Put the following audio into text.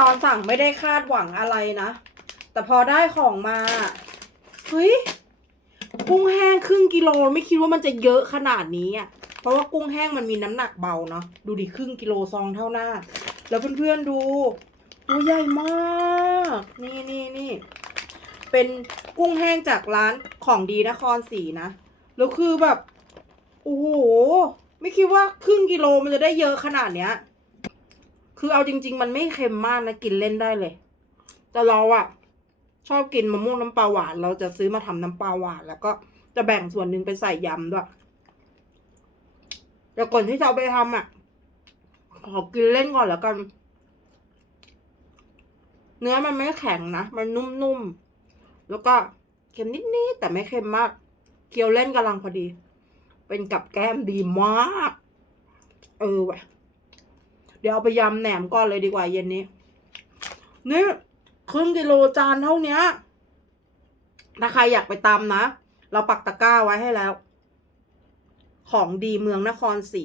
ตอนสั่งไม่ได้คาดหวังอะไรนะ แต่พอได้ของมา เฮ้ย กุ้งแห้งครึ่งกิโลไม่คิดว่ามันจะเยอะขนาดนี้อะ เพราะว่ากุ้งแห้งมันมีน้ำหนักเบาเนาะ ดูดิครึ่งกิโลซองเท่าหน้า แล้วเพื่อนๆดูตัวใหญ่มาก นี่นี่นี่ เป็นกุ้งแห้งจากร้านของดีนครศรีนะ แล้วคือแบบ โอ้โห ไม่คิดว่าครึ่งกิโลมันจะได้เยอะขนาดเนี้ย คือเอาจริง ๆ มันไม่เค็มมากนะกินเล่นได้เลย แต่เราอะชอบกินมะม่วงน้ำปลาหวาน เราจะซื้อมาทำน้ำปลาหวาน แล้วก็จะแบ่งส่วนหนึ่งไปใส่ยำด้วยแต่ก่อนที่จะเอาไปทำอะขอกินเล่นก่อนแล้วกัน เนื้อมันไม่แข็งนะ มันนุ่มๆ แล้วก็เค็มนิดๆ แต่ไม่เค็มมาก เคี้ยวเล่นกำลังพอดี เป็นกับแก้มดีมาก เออว่ะ เดี๋ยวเอาไปยำแหนมก่อนเลยดีกว่าเย็นนี้ นี่ครึ่งกิโลจานเท่าเนี้ยถ้าใครอยากไปตามนะ เราปักตะกร้าไว้ให้แล้ว ของดีเมืองนครศรี